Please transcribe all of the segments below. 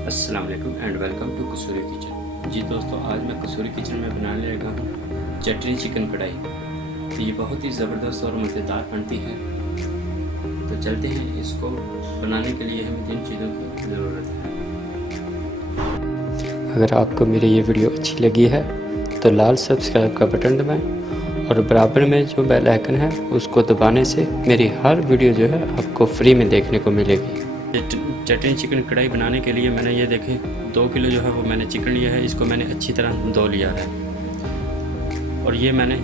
अस्सलाम वालेकुम and welcome to Kasuri kitchen. जी दोस्तों, आज मैं कसूरी किचन में बनाने लगा हूँ चटनी चिकन कढ़ाई। तो ये बहुत ही ज़बरदस्त और मज़ेदार बनती है। तो चलते हैं, इसको बनाने के लिए हमें 3 चीज़ों की ज़रूरत है। अगर आपको मेरी ये वीडियो अच्छी लगी है तो लाल सब्सक्राइब का बटन दबाएं और बराबर में जो बेल आइकन है उसको दबाने से मेरी हर वीडियो जो है आपको फ्री में देखने को मिलेगी। चटनी चिकन कढ़ाई बनाने के लिए मैंने ये देखें 2 किलो जो है वो मैंने चिकन लिया है। इसको मैंने अच्छी तरह धो लिया है। और ये मैंने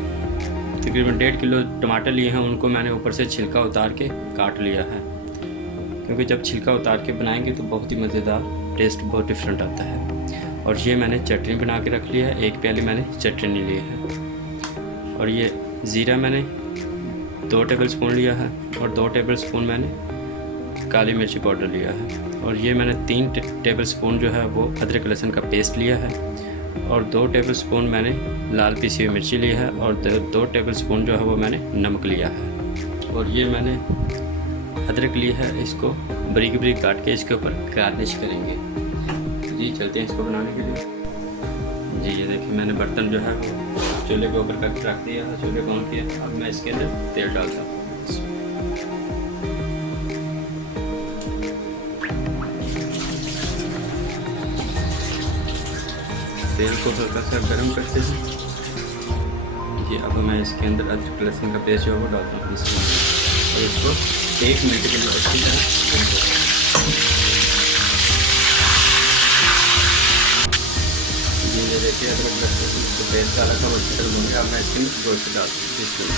तकरीबन 1.5 किलो टमाटर लिए हैं, उनको मैंने ऊपर से छिलका उतार के काट लिया है, क्योंकि जब छिलका उतार के बनाएंगे तो बहुत ही मज़ेदार टेस्ट बहुत डिफरेंट आता है। और ये मैंने चटनी बना के रख लिया है, 1 प्याली मैंने चटनी ली है। और ये ज़ीरा मैंने 2 टेबल स्पून लिया है और 2 टेबल स्पून मैंने काली मिर्ची पाउडर लिया है। और ये मैंने 3 टेबल स्पून जो है वो अदरक लहसुन का पेस्ट लिया है। और 2 टेबल स्पून मैंने लाल पिसी हुई मिर्ची लिया है। और 2 टेबल स्पून जो है वो मैंने नमक लिया है। और ये मैंने अदरक लिया है, इसको बारीक बारीक काट के इसके ऊपर गार्निश करेंगे। जी चलते हैं इसको बनाने के लिए। जी ये देखिए, मैंने बर्तन जो है वो चूल्हे के ऊपर रख दिया है, चूल्हे को ऑन किया। अब मैं इसके अंदर तेल डालता हूँ। तेल को हल्का सा गर्म करते हैं। ये अब मैं इसके अंदर अदरक लहसुन का पेस्ट जो है वो डालता हूँ इसमें, और इसको 1 मिनट के लिए अच्छी तरह ये देखिए अदरक लहसुन का पेस्ट डाला था, वो अच्छी तरह हो गया। अब मैं इसके अंदर गोश्त डालता हूँ इसमें,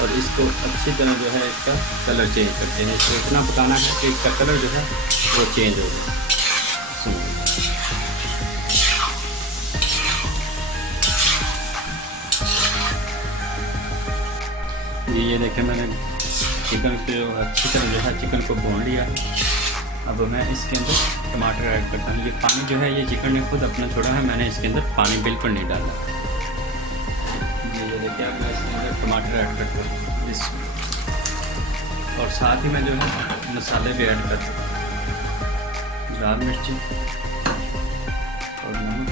और इसको अच्छी तरह जो है इसका कलर चेंज करते हैं। इसको इतना पकाना है कि इसका कलर जो है वो चेंज हो जाए। ये देखें, मैंने चिकन को अच्छी तरह जो है चिकन को भून लिया है। अब मैं इसके अंदर टमाटर ऐड करता हूँ। ये पानी जो है ये चिकन ने खुद अपना छोड़ा है, मैंने इसके अंदर पानी बिल्कुल नहीं डाला। ये देखिए, अब मैं इसके अंदर टमाटर ऐड करता हूँ इसमें, और साथ ही मैं जो है मसाले भी ऐड करता हूँ, लाल मिर्ची और नमक,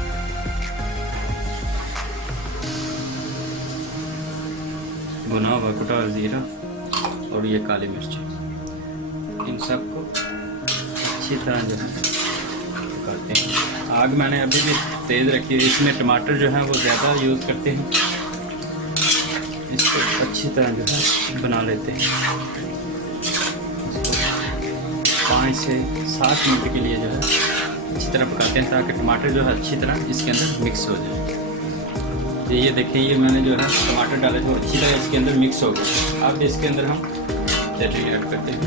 भुना हुआ कुटा ज़ीरा और ये काली मिर्च। इन सबको अच्छी तरह जो है पकाते हैं। आग मैंने अभी भी तेज़ रखी है। इसमें टमाटर जो है वो ज़्यादा यूज़ करते हैं। इसको अच्छी तरह जो है बना लेते हैं। 5 से 7 मिनट के लिए जो है अच्छी तरह पकाते हैं, ताकि टमाटर जो है अच्छी तरह इसके अंदर मिक्स हो जाए। ये देखिए, ये मैंने जो है टमाटर डाले थे अच्छी तरह इसके अंदर मिक्स हो गया। अब इसके अंदर हम चटनी ऐड करते हैं,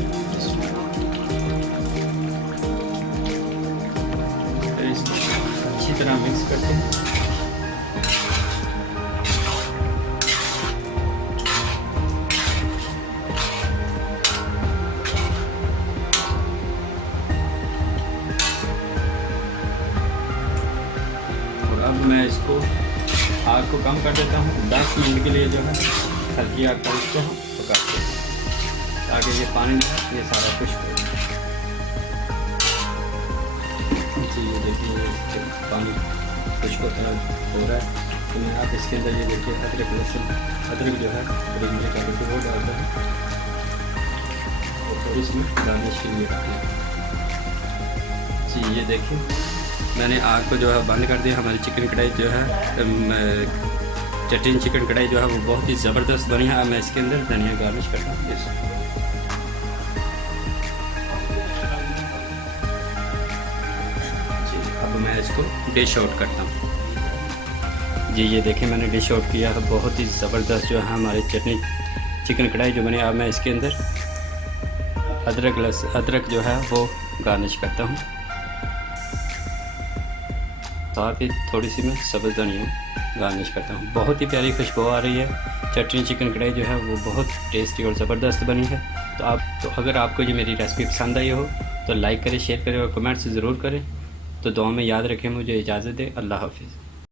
फिर इसको अच्छी तरह मिक्स करते हैं। और अब मैं इसको आग को कम कर देता हूँ। 10 मिनट के लिए जो है हल्की आग पर इसको हम पकाते हैं, ताकि ये पानी जो है ये सारा खुश्क हो जाए। जी ये देखिए, पानी खुश्क हो रहा है। तो मैं आप इसके अंदर ये देखिए अदरक जो है बड़ी मीठे काटे थे वो डाल दें, और थोड़ी इसमें गार्निश के लिए डाल दें। जी ये देखिए, मैंने आग को जो है बंद कर दिया। हमारी चिकन कढ़ाई जो है चटनी चिकन कढ़ाई जो है वो बहुत ही ज़बरदस्त बनी है। मैं इसके अंदर धनिया गार्निश करता हूँ। अब मैं इसको डिश आउट करता हूँ। जी ये देखें, मैंने डिश आउट किया है। बहुत ही ज़बरदस्त जो है हमारी चटनी चिकन कढ़ाई जो बनी। अब मैं इसके अंदर अदरक जो है वो गार्निश करता हूँ, साथ ही थोड़ी सी मैं सब्ज़ धनिया गार्निश करता हूँ। बहुत ही प्यारी खुशबू आ रही है। चटनी चिकन कढ़ाई जो है वो बहुत टेस्टी और ज़बरदस्त बनी है। तो अगर आपको ये मेरी रेसिपी पसंद आई हो तो लाइक करें, शेयर करें और कमेंट्स ज़रूर करें। तो दुआ में याद रखें। मुझे इजाज़त दें। अल्लाह हाफिज़।